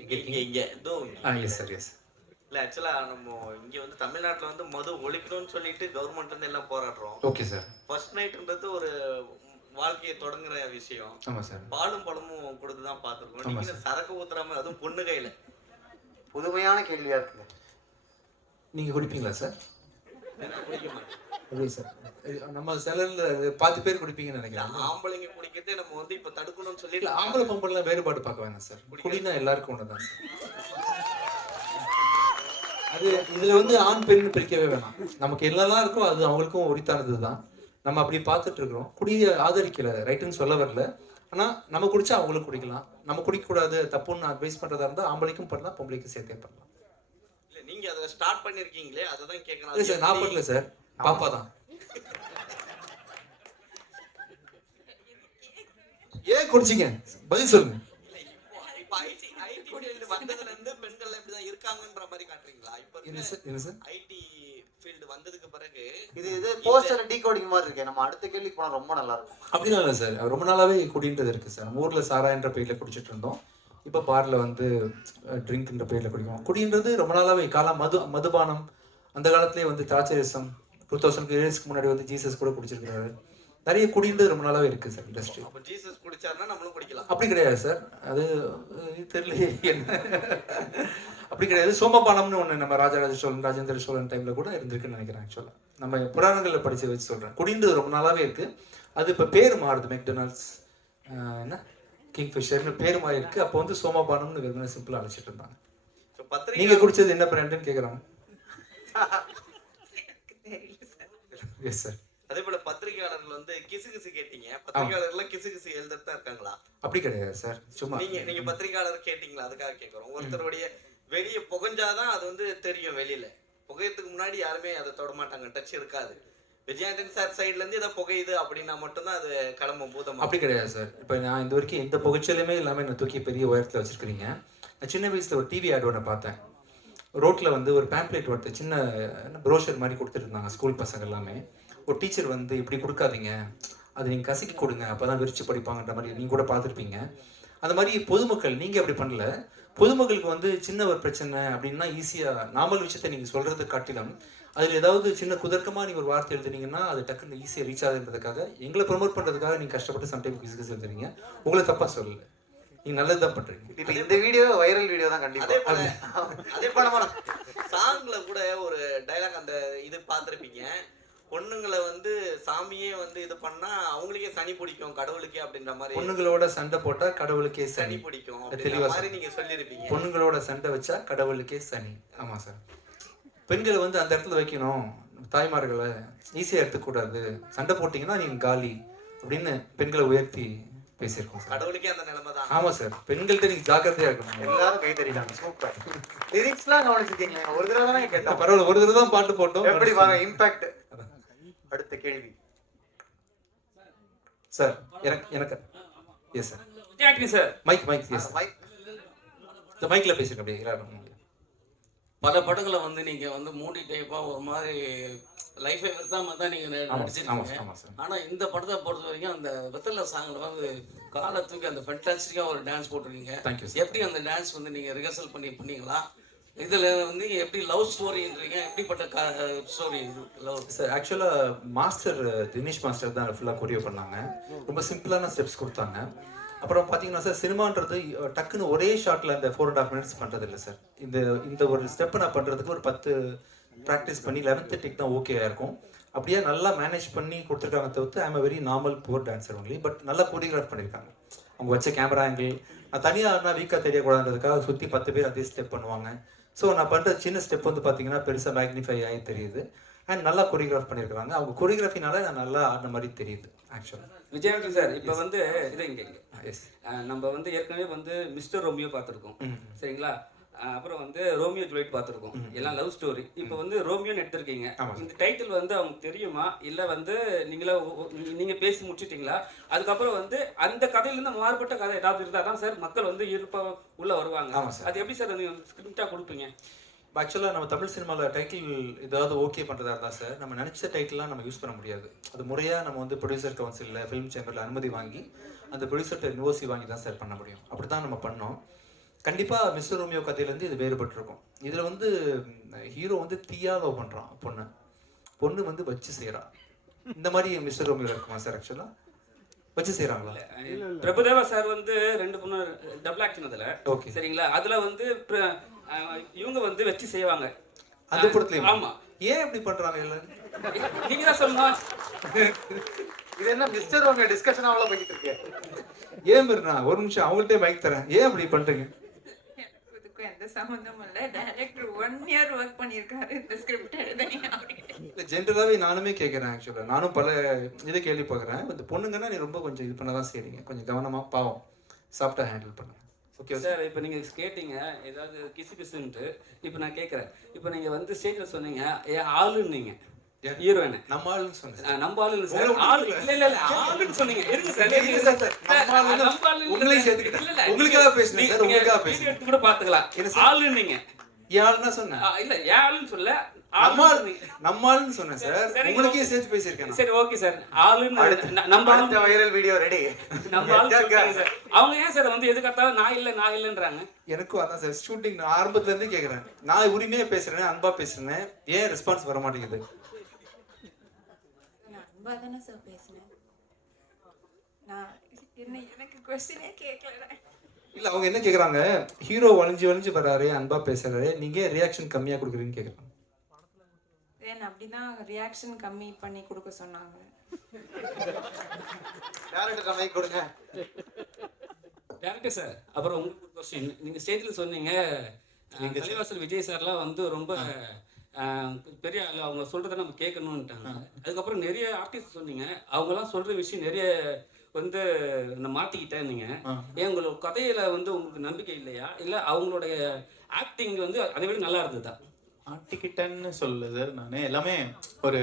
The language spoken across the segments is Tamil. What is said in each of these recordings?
இங்க இதோ எஸ் சார் எஸ். இல்ல ஆக்சுவலா நம்ம இங்க வந்து தமிழ்நாட்டுல வந்து மது ஒழிக்கணும்னு சொல்லிட்டு கவர்மெண்ட்ல இருந்து எல்லாம் போராடுறோம். Okay sir. ஃபர்ஸ்ட் நைட்ன்றது ஒரு வாழ்க்கையை தொடங்குற விஷயம். ஆமாம் சார். பாலும் பழமும் கொடுத்து தான் பார்த்துருக்கோம். ஆமாம் நீங்க சார். சரக்கு ஊத்துறாம அதுவும் பொண்ணு கையில. புதுமையான கேள்வியா இருக்குங்க. நீங்கள் குடிப்பீங்களா சார்? நான் குடிக்க மாட்டேன். எப்படி சார்? நம்ம சிலரில் 10 பேர் குடிப்பீங்கன்னு இல்ல, நினைக்கிறேன். ஆம்பளைங்க குடிக்கிறதே நம்ம வந்து இப்ப தடுக்கணும்னு சொல்லி இல்லை, ஆம்பளை பொம்பளைலாம் வேறுபாடு பார்க்க வேணாம் சார். குடினா எல்லாருக்கும் ஒன்று தான் சார். அது இதில் வந்து ஆண் பெண் பிரிக்கவே வேணாம். நமக்கு என்னெல்லாம் இருக்கோ அது அவங்களுக்கும் உரித்தானது தான். நம்ம அப்படி பார்த்துட்டு இருக்கிறோம். குடியை ஆதரிக்கல, ரைட்டுன்னு சொல்ல வரல. ஆனால் நம்ம குடிச்சா அவங்களும் குடிக்கலாம். நம்ம குடிக்கக்கூடாது தப்புன்னு அட்வைஸ் பண்ணுறதா இருந்தால் ஆம்பளைக்கும் பண்ணலாம், பொம்பளைக்கும் சேர்த்தே பண்ணலாம். இல்ல நீங்க அதை ஸ்டார்ட் பண்ணிருக்கீங்களே அதை தான் இல்லை கேட்கணும். சார், நான் பண்ணல சார், பாப்பா தான். ஏன் குடிச்சிங்க? பதில் சொல்லுங்க. இப்ப ஐடி ஃபீல்டு வந்ததுல இருந்து பெண்கள் இப்படிதான் இருக்காங்கன்ற மாதிரி காட்டுறீங்களா? இப்ப என்ன சார்? என்ன சார்? ஐடி ஃபீல்டு வந்ததுக்கு பிறகு இது போஸ்டர் டீகோடிங் மாதிரி இருக்கே. நம்ம அடுத்த கேள்விக்கு போனா ரொம்ப நல்லா இருக்கும். அப்படிலாம் இல்லை சார். ரொம்ப நாளாவே குடின்றது இருக்கு சார். நம்ம ஊர்ல சாராயன்ற பேர்ல குடிச்சிட்டு இருந்தோம். இப்போ பார்ல வந்து ட்ரிங்க்ன்ற பேர்ல குடிக்கும். குடின்றது ரொம்ப நாளாவே மதுபானம் அந்த காலத்திலேயே வந்து திராட்சரசம் 2000 இயர்ஸ்க்கு முன்னாடி வந்து ஜீசஸ் கூட குடிச்சிருக்காரு. நிறைய குடின்றது ரொம்ப நாளாவே இருக்கு சார் இண்டஸ்ட்ரி. அப்ப ஜீசஸ் குடிச்சாருன்னா நம்மளும் குடிக்கலாம். அப்படி கிடையாது சார். அது தெரியலையே என்ன. அப்படி கிடையாது. சோமபானம்னு ஒன்று நம்ம ராஜராஜ சோழன் ராஜேந்திர சோழன் டைம்ல கூட இருந்திருக்குன்னு நினைக்கிறேன். ஆக்சுவலாக நம்ம புராணங்களில் படிச்சு வச்சு சொல்றேன். குடின்றது ரொம்ப நாளாவே இருக்கு. அது இப்போ பேர் மாறுது. மெக்டொனால்ட்ஸ் என்ன கிங்ஃபிஷர்னு பேர் மாறி இருக்கு. அப்போ வந்து சோமபானம்னு வெறும் சிம்பிளாக அழைச்சிட்டு இருந்தாங்க. நீங்க குடிச்சது என்ன பிராண்டுன்னு கேட்குறாங்க. Yes sir. அதே போல பத்திரிகையாளர்கள் வந்து கிசுகிசு கேட்டீங்க. பத்திரிகையாளர்கள் கிசுகிசு எழுதுறது தான் இருக்காங்களா? அப்படி கிடையாது சார். சும்மா நீங்க பத்திரிகையாளர் கேட்டீங்களா? அதுக்காக கேட்கறோம். ஒருத்தருடைய வெளியே புகஞ்சாதான் அது வந்து தெரியும். வெளியில புகையத்துக்கு முன்னாடி யாருமே அதை தொட மாட்டாங்க, டச் இருக்காது. விஜயாண்டன் சார் சைட்ல இருந்து இதை புகையுது அப்படின்னா மட்டும்தான் அது கிளம்பும் பூதம். அப்படி கிடையாது சார். இப்போ நான் இந்த வரைக்கும் எந்த புகைச்சலுமே இல்லாமல் என்னை தூக்கி பெரிய உயரத்தில் வச்சிருக்கிறீங்க. நான் சின்ன வயசுல ஒரு டிவி ஆட் ஒன்று பார்த்தேன். ரோட்ல வந்து ஒரு பேம்ப்ளேட் ஒருத்தர் சின்ன ப்ரோஷர் மாதிரி கொடுத்துட்டு இருந்தாங்க ஸ்கூல் பசங்க எல்லாமே. ஒரு டீச்சர் வந்து இப்படி கொடுக்காதீங்க, அது நீங்கள் கசக்கி கொடுங்க, அப்போ தான் விரிச்சு படிப்பாங்கன்ற மாதிரி நீங்கள் கூட பார்த்துருப்பீங்க. அந்த மாதிரி பொதுமக்கள் நீங்கள் அப்படி பண்ணல. பொதுமக்களுக்கு வந்து சின்ன ஒரு பிரச்சனை அப்படின்னா ஈஸியாக நார்மல் விஷயத்தை நீங்கள் சொல்கிறத காட்டிலும் அதில் ஏதாவது சின்ன குதர்க்கமாக நீங்கள் ஒரு வார்த்தை எழுதுனீங்கன்னா அது டக்குன்னு ஈஸியாக ரீச் ஆகுதுன்றதுக்காக எங்களை ப்ரொமோட் பண்ணுறதுக்காக நீங்கள் கஷ்டப்பட்டு சம்டைம் கிஸ் எழுதுறீங்க. உங்களை தப்பாக சொல்லலை, நீங்கள் நல்லது தான் பண்ணுறீங்க. இப்போ இந்த வீடியோ வைரல் வீடியோ தான் கண்டிப்பாக. அதே போல சாங்ல கூட ஒரு டைலாக் அந்த இது பார்த்துருப்பீங்க. பொண்ணுங்களை வந்து சாமியே வந்து இது பண்ணா அவங்களுக்கே சனி பிடிக்கும் கடவுளுக்கே அப்படின்ற மாதிரி. பொண்ணுங்களோட சண்டை போட்டா கடவுளுக்கே சனி பிடிக்கும் தெளிவா மாதிரி நீங்க சொல்லியிருப்பீங்க. பொண்ணுங்களோட சண்டை வச்சா கடவுளுக்கே சனி. ஆமா சார். பெண்களை வந்து அந்த இடத்துல வைக்கணும், தாய்மார்களை ஈஸியா எடுத்துக்கூடாது, சண்டை போட்டீங்கன்னா நீங்க காலி அப்படின்னு பெண்களை உயர்த்தி பேசியிருக்கோம் சார். கடவுளுக்கே அந்த நிலைமை தான். ஆமா சார். பெண்கள்கிட்ட நீங்க ஜாக்கிரதையா இருக்கணும். எல்லாரும் கை தட்டிட்டாங்க. சூப்பர். லிரிக்ஸ்லாம் கவனிச்சிருக்கீங்க. ஒரு தடவை தான் கேட்டோம். பரவாயில்ல, ஒரு தடவை தான் பாட்டு போட்டோம். எப்படி பாருங்க இம்பாக்ட். அடுத்த கேள்வி சார். எனக்கு yes sir. Vijayandi sir. Mic yes. இந்த மைக்ல பேசிருக்கேன் அப்படியே எல்லாரும். பல படங்களை வந்து நீங்க வந்து மூடி டைப்பா ஒரு மாதிரி லைஃபை வெறுத்தாம தான் நீங்க நடிச்சிருக்கீங்க. ஆனா இந்த படத்தை பொறுத்த வரைக்கும் அந்த வெத்தலை சாங்ல வந்து காலை தூக்கி அந்த ஃபென்டாஸ்டிக்கா ஒரு டான்ஸ் போட்டிருக்கீங்க. எப்படி அந்த டான்ஸ் வந்து நீங்க ரிஹர்சல் பண்ணீங்களா? இதுல வந்து எப்படி லவ் ஸ்டோரின்றீங்க, எப்படிப்பட்ட ஸ்டோரி லவ்? சார் ஆக்சுவலாக மாஸ்டர் தினேஷ் மாஸ்டர் தான் ஃபுல்லாக கொரியோ பண்ணாங்க. ரொம்ப சிம்பிளான ஸ்டெப்ஸ் கொடுத்தாங்க. அப்புறம் பார்த்தீங்கன்னா சார், சினிமான்றது டக்குன்னு ஒரே ஷாட்டில் அந்த 4.5 minutes பண்ணுறது இல்லை சார். இந்த ஒரு ஸ்டெப்பை நான் பண்ணுறதுக்கு ஒரு 10 ப்ராக்டிஸ் பண்ணி 11th டேக் தான் ஓகே இருக்கும். அப்படியே நல்லா மேனேஜ் பண்ணி கொடுத்துருக்காங்க. தவிர்த்து I'm a very normal poor dancer only. But நல்லா கோரியோகிராஃப் பண்ணியிருக்காங்க. அவங்க வச்ச கேமரா ஆங்கிள் நான் தனியாக வீக்காக தெரியக்கூடாதுன்றதுக்காக சுற்றி 10 பேர் அதே ஸ்டெப் பண்ணுவாங்க. ஸோ நான் பண்ணுற சின்ன ஸ்டெப் வந்து பார்த்தீங்கன்னா பெருசாக மேக்னிஃபை ஆகி தெரியுது. அண்ட் நல்லா கொரியோகிராஃப் பண்ணியிருக்காங்க. அவங்க கொரியோகிராஃபினால நான் நல்லா ஆடின மாதிரி தெரியுது ஆக்சுவலாக. விஜயாண்டி சார், இப்போ வந்து இது இங்கே நம்ம வந்து ஏற்கனவே வந்து மிஸ்டர் ரோமியோ பார்த்துருக்கோம், சரிங்களா? அப்புறம் வந்து ரோமியோ ஜூலியட் பார்த்துருக்கோம், எல்லாம் லவ் ஸ்டோரி. இப்போ வந்து ரோமியோன்னு எடுத்திருக்கீங்க. இந்த டைட்டில் வந்து அவங்க தெரியுமா இல்லை வந்து நீங்க பேசி முடிச்சிட்டீங்களா? அதுக்கப்புறம் வந்து அந்த கதையிலேருந்து மாறுபட்ட கதை ஏதாவது இருந்தால் தான் சார் மக்கள் வந்து உள்ள வருவாங்க. அது எப்படி சார் நீங்கள் ஸ்கிரிப்டாக கொடுப்பீங்க? ஆக்சுவலாக நம்ம தமிழ் சினிமாவில் டைட்டில் ஏதாவது ஓகே பண்ணுறதா இருந்தால் சார், நம்ம நினச்ச டைட்டில்லாம் நம்ம யூஸ் பண்ண முடியாது. அது முறையாக நம்ம வந்து ப்ரொடியூசர் கவுன்சிலில் ஃபிலிம் சேம்பரில் அனுமதி வாங்கி அந்த ப்ரொடியூசர்கிட்ட யூனிவர்சிட்டி வாங்கி தான் சார் பண்ண முடியும். அப்படி தான் நம்ம பண்ணோம். கண்டிப்பாக மிஸ்டர் ரோமியோ கதையிலேருந்து இது வேறுபட்டிருக்கும். இதில் வந்து ஹீரோ வந்து தீயா லவ் பண்ணுறான் பொண்ணு வந்து வச்சு செய்கிறா. இந்த மாதிரி மிஸ்டர் ரோமியோவில் இருக்குமா சார்? ஆக்சுவலாக வச்சு செய்கிறாங்களா? பிரபுதேவா சார் வந்து 2 பொண்ணு டபுள் ஆக்ஷன் அதில். ஓகே, சரிங்களா? அதில் வந்து இவங்க வந்து வச்சு செய்வாங்க அந்த படத்துலையும். ஆமா. ஏன் இப்படி பண்ணுறாங்க எல்லாரும்? நீங்க தான் சொல்லணும். இது என்ன மிஸ்டர் ரோமியோ டிஸ்கஷன் அவ்வளோ போய்கிட்டு இருக்கு? ஏன் மீறினா ஒரு நிமிஷம் அவங்கள்ட்டே மைக் தரேன். ஏன் அப்படி பண்ணுறீங்க? இதுக்கும் எந்த சம்மந்தமும் இல்லை. டைரக்டர் 1 year ஒர்க் பண்ணியிருக்காரு இந்த ஸ்கிரிப்ட் எழுதுனீங்க அப்படின்னு. இல்லை, ஜென்ரலாகவே நானுமே கேட்குறேன். ஆக்சுவலாக நானும் பல இதை கேள்விப்படுறேன். இந்த பொண்ணுங்கன்னா நீ ரொம்ப கொஞ்சம் இது பண்ண தான் செய்கிறீங்க. கொஞ்சம் கவனமாக பாவம் சாஃப்டாக ஹேண்டில் பண்ணுங்க. ஓகே சார், இப்போ நீங்கள் கேட்டீங்க ஏதாவது கிசு கிசுன்ட்டு. இப்போ நான் கேட்குறேன், இப்போ நீங்கள் வந்து ஸ்டேஜில் சொன்னீங்க ஏன் ஆளுன்னீங்க ஹீரோயினை. நம்ம ஆளுன்னு சொன்னேன். நம்ம ஆளு இல்லை சார், ஆளு இல்லை ஆளுன்னு சொன்னீங்க. இருங்க சார், நம்ம ஆளு உங்களையும் சேர்த்துக்கிட்டேன். உங்களுக்காக பேசுனேன் சார், உங்களுக்காக பேசுனேன். எடுத்து கூட பார்த்துக்கலாம். ஆளுன்னீங்க யாருன்னா சொன்னேன்? இல்லை ஏன் ஆளுன்னு சொல்ல, நம்ம ஆளுன்னு சொன்னேன் சார். உங்களுக்கே சேர்த்து பேசியிருக்கேன். சரி ஓகே சார், ஆளுன்னு நம்ம ஆளு வைரல் வீடியோ ரெடி. நம்ம ஆளு சொல்றீங்க சார். அவங்க ஏன் சார் வந்து எதுக்காத்தாலும் நான் இல்லைன்றாங்க? எனக்கும் அதான் சார் ஷூட்டிங் நான் ஆரம்பத்துல இருந்து கேட்குறேன். நான் உரிமையா பேசுறேன், அன்பா பேசுறேன். ஏன் ரெஸ்பான்ஸ் வர மாட்டேங்குது? நான் அன்பா தானே சார் பேசினேன். நான் எனக்கு கொஸ்டினே கேட்கல. இல்ல, அவங்க என்ன கேக்குறாங்க, ஹீரோ வளைஞ்சு வராரு, அன்பா பேசுறாரு, நீங்க ரியாக்ஷன் கம்மியா கொடுக்குறீங்கன்னு கேக்குறாங்க. ஏன் அப்படிதான் ரியாக்ஷன் கம்மி பண்ணி கொடுக்க சொன்னாங்க. டேரக்டர் மைக் கொடுங்க. டேரக்டர் சார், அப்புறம் உங்களுக்கு ஒரு கொஸ்டின். நீங்கள் ஸ்டேஜில் சொன்னீங்க தலைவாசல் விஜய் சார்லாம் வந்து ரொம்ப பெரிய ஆளு, அவங்க சொல்கிறத நம்ம கேட்கணுன்ட்டாங்க. அதுக்கப்புறம் நிறைய ஆர்டிஸ்ட் சொன்னீங்க, அவங்கெல்லாம் சொல்கிற விஷயம் நிறைய வந்து நான் மாற்றிக்கிட்டேன். நீங்கள் ஏன் உங்களோட கதையில் வந்து உங்களுக்கு நம்பிக்கை இல்லையா, இல்லை அவங்களுடைய ஆக்டிங் வந்து அதை விட நல்லா இருந்ததா? ஆட்டிக்கிட்டேன்னு சொல்லுது. நான் எல்லாமே ஒரு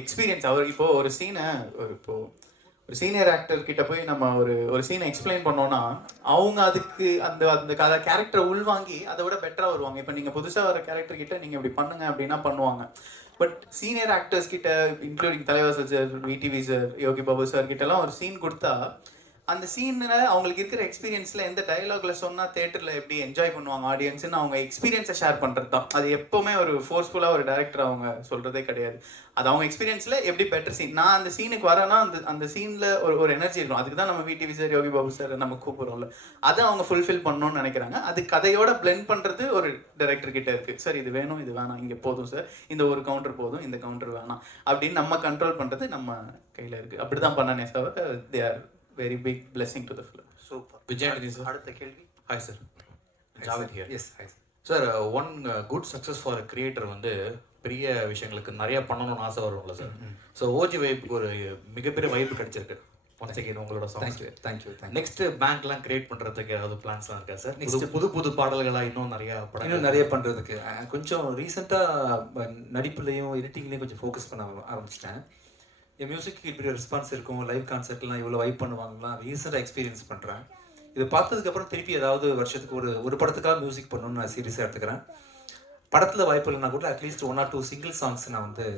எக்ஸ்பீரியன்ஸ். அவர் இப்போ ஒரு சீனை ஒரு சீனியர் ஆக்டர் கிட்ட போய் நம்ம ஒரு சீனை எக்ஸ்பிளைன் பண்ணோம்னா அவங்க அதுக்கு அந்த கேரக்டரை உள்வாங்கி அதை விட பெட்டராக வருவாங்க. இப்போ நீங்கள் புதுசாக வர கேரக்டர் கிட்ட நீங்கள் இப்படி பண்ணுங்க அப்படின்னா பண்ணுவாங்க. பட் சீனியர் ஆக்டர்ஸ் கிட்ட இன்க்ளூடிங் தலைவாசல் sir, VTV sir, Yogi Babu sir கிட்டலாம் ஒரு சீன் கொடுத்தா அந்த சீனில் அவங்களுக்கு இருக்கிற எக்ஸ்பீரியன்ஸில் எந்த டயலாக்ல சொன்னால் தேட்டரில் எப்படி என்ஜாய் பண்ணுவாங்க ஆடியன்ஸ்ன்னு அவங்க எக்ஸ்பீரியன்ஸை ஷேர் பண்ணுறது தான். அது எப்போவுமே ஒரு ஃபோர்ஸ்ஃபுல்லாக ஒரு டேரக்டர் அவங்க சொல்கிறதே கிடையாது. அது அவங்க எக்ஸ்பீரியன்ஸில் எப்படி பெட்டர் சீன். நான் அந்த சீனுக்கு வரேன்னா அந்த சீனில் ஒரு எனர்ஜி இருக்கும். அதுக்கு தான் நம்ம VTV sir, Yogi Babu sir நம்ம கூப்பிட்றோம்ல, அதை அவங்க ஃபுல்ஃபில் பண்ணணும்னு நினைக்கிறாங்க. அது கதையோட பிளெண்ட் பண்ணுறது ஒரு டைரக்டர் கிட்ட இருக்குது. சார் இது வேணும், இது வேணாம், இங்கே போதும் சார், இந்த ஒரு கவுண்டர் போதும், இந்த கவுண்டர் வேணாம் அப்படின்னு நம்ம கண்ட்ரோல் பண்ணுறது நம்ம கையில் இருக்குது. அப்படி தான் பண்ணனே தவிர they are very big blessing to the film. Super. Vijayanandhi sir, அடுத்த கேள்வி. Hi sir. Javed here. Yes, hi sir. One good success for creator வந்து பெரிய விஷயங்களுக்கு நிறைய பண்ணணும்னு ஆசை வரும்ல சார். ஸோ ஓஜி வைப்புக்கு ஒரு மிகப்பெரிய வாய்ப்பு கிடைச்சிருக்கு. ஒன்ஸ் அகைன் உங்களோட சாங்ஸ். தேங்க்யூ. நெக்ஸ்ட் பேங்க்லாம் கிரியேட் பண்றதுக்கு ஏதாவது பிளான்ஸ்லாம் இருக்கா சார்? நெக்ஸ்ட் புது பாடல்களா இன்னும் நிறைய பண்றதுக்கு கொஞ்சம் ரீசெண்டாக நடிப்புலையும் எடிட்டிங்லையும் கொஞ்சம் ஃபோக்கஸ் பண்ண ஆரம்பிச்சிட்டேன். என் மியூசிக்கு இப்படி ரெஸ்பான்ஸ் இருக்கும், லைவ் கான்சர்ட்லாம் இவ்வளோ வைப் பண்ணுவாங்கலாம் ரீசெண்டாக எக்ஸ்பீரியன்ஸ் பண்ணுறேன். இது பார்த்ததுக்கப்புறம் திருப்பி ஏதாவது வருஷத்துக்கு ஒரு படத்துக்காக மியூசிக் பண்ணணும்னு நான் சீரியஸாக எடுத்துக்கிறேன். படத்தில் வாய்ப்பு இல்லைனா கூட அட்லீஸ்ட் 1 or 2 சிங்கிள் சாங்ஸ் நான் வந்து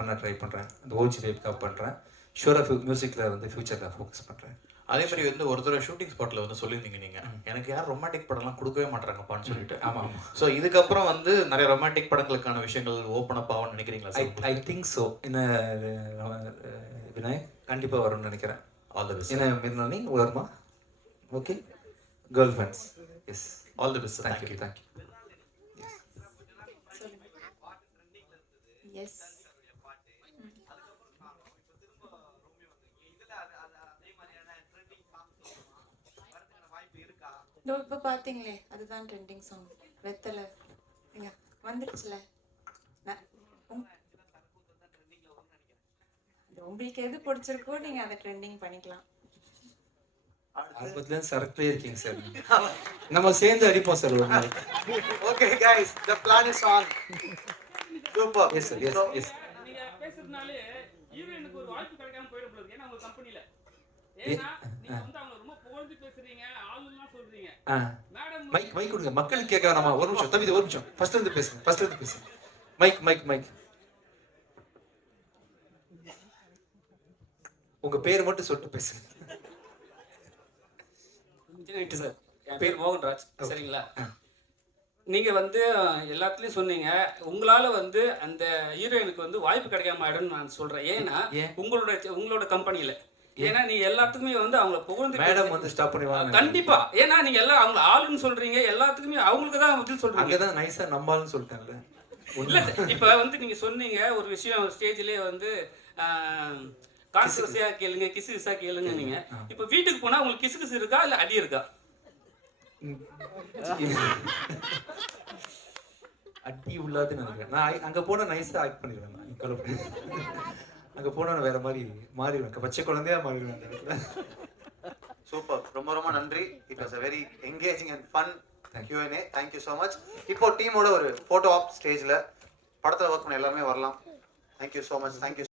பண்ண ட்ரை பண்ணுறேன். இந்த ஓஜி வைப்காக பண்ணுறேன். ஷூராக மியூசிக்கில் வந்து ஃபியூச்சரில் ஃபோக்கஸ் பண்ணுறேன். அதே மாதிரி வந்து ஒரு தடவை ஷூட்டிங் ஸ்பாட்டில் வந்து சொல்லியிருந்தீங்க நீங்கள், எனக்கு யாரும் ரொமான்டிக் படம்லாம் கொடுக்கவே மாட்டாங்கப்பான்னு சொல்லிட்டு. ஆமாம். ஸோ இதுக்கப்புறம் வந்து நிறைய ரொமான்டிக் படங்களுக்கான விஷயங்கள் ஓப்பன் அப் ஆகும்னு நினைக்கிறீங்களா சார்? I think so. என்ன விநாயக் கண்டிப்பாக வரும்னு நினைக்கிறேன். All the best. என்ன மிர்னானி வருமா? Okay, girl friends. Yes, all the best. Thank you. Yes. இப்போ பார்த்தீங்களே அதுதான் ட்ரெண்டிங் சாங். வெத்தலை வந்துடுச்சுல. உங்களுக்கு எது பிடிச்சிருக்கோ நீங்க அதை ட்ரெண்டிங் பண்ணிக்கலாம். ஆரம்பத்துல சரக்குலயே இருக்கீங்க சார். நம்ம சேர்ந்து அடிப்போம் சார் ஒரு நாள். Okay guys, the plan is on. Super. Yes sir. Yes. நீங்க பேசுறதுனாலே ஹீரோயினுக்கு ஒரு வாய்ப்பு கிடைக்காம போயிடும் போல இருக்கு. ஏன்னா உங்க கம்பெனில ஏன்னா நீங்க வந்து அவங்க ரொம்ப புகழ்ந்து பேசுறீங்க, ஆளுலாம் சொல்றீங்க. மேடம் மைக் கொடுங்க, மக்கள் கேட்க வேணாமா? ஒரு நிமிஷம் தம்பி, ஒரு நிமிஷம். ஃபர்ஸ்ட் இருந்து பேசுங்க. மைக். உங்க பேர் மட்டும் சொல்லிட்டு பேசுங்க. சார். என் பேர் மோகன்ராஜ். சரிங்களா? நீங்க வந்து எல்லாத்துலயும் சொன்னீங்க, உங்களால வந்து அந்த ஹீரோயினுக்கு வந்து வாய்ப்பு கிடைக்காம ஆயிடும்னு நான் சொல்றேன். ஏன்னா உங்களோட கம்பெனில ஏன்னா நீங்க எல்லாத்துக்குமே வந்து அவங்கள புகழ்ந்து மேடம் வந்து ஸ்டாப் பண்ணுவாங்க கண்டிப்பா. ஏன்னா நீங்க எல்லாம் அவங்கள ஆளுன்னு சொல்றீங்க, எல்லாத்துக்குமே அவங்களுக்கு தான் பதில் சொல்றீங்க. அங்கதான் நைஸா நம்பாலுன்னு சொல்லிட்டாங்கல்ல. இல்ல இப்ப வந்து நீங்க சொன்னீங்க ஒரு விஷயம் ஸ்டேஜ்லயே வந்து கான்ட்ரவர்சியா கேளுங்க, கிசு கிசா கேளுங்க. நீங்க இப்ப வீட்டுக்கு போனா உங்களுக்கு கிசு கிசு இருக்கா இல்ல அடி இருக்கா? அடி உள்ளாதுன்னு நினைக்கிறேன். நான் அங்க போனா நைஸா ஆக்ட் பண்ணிடுவேன். அங்க போனா நான் வேற மாதிரி மாறிடுவேன், பச்சை குழந்தையா மாறிடுவேன் அந்த இடத்துல. சூப்பர், ரொம்ப ரொம்ப நன்றி. It was a very engaging and fun Q&A. Thank you so much. இப்போ டீமோட ஒரு போட்டோ ஆப் ஸ்டேஜ்ல படத்துல ஒர்க் பண்ண எல்லாருமே வரலாம். Thank you so much. Thank you.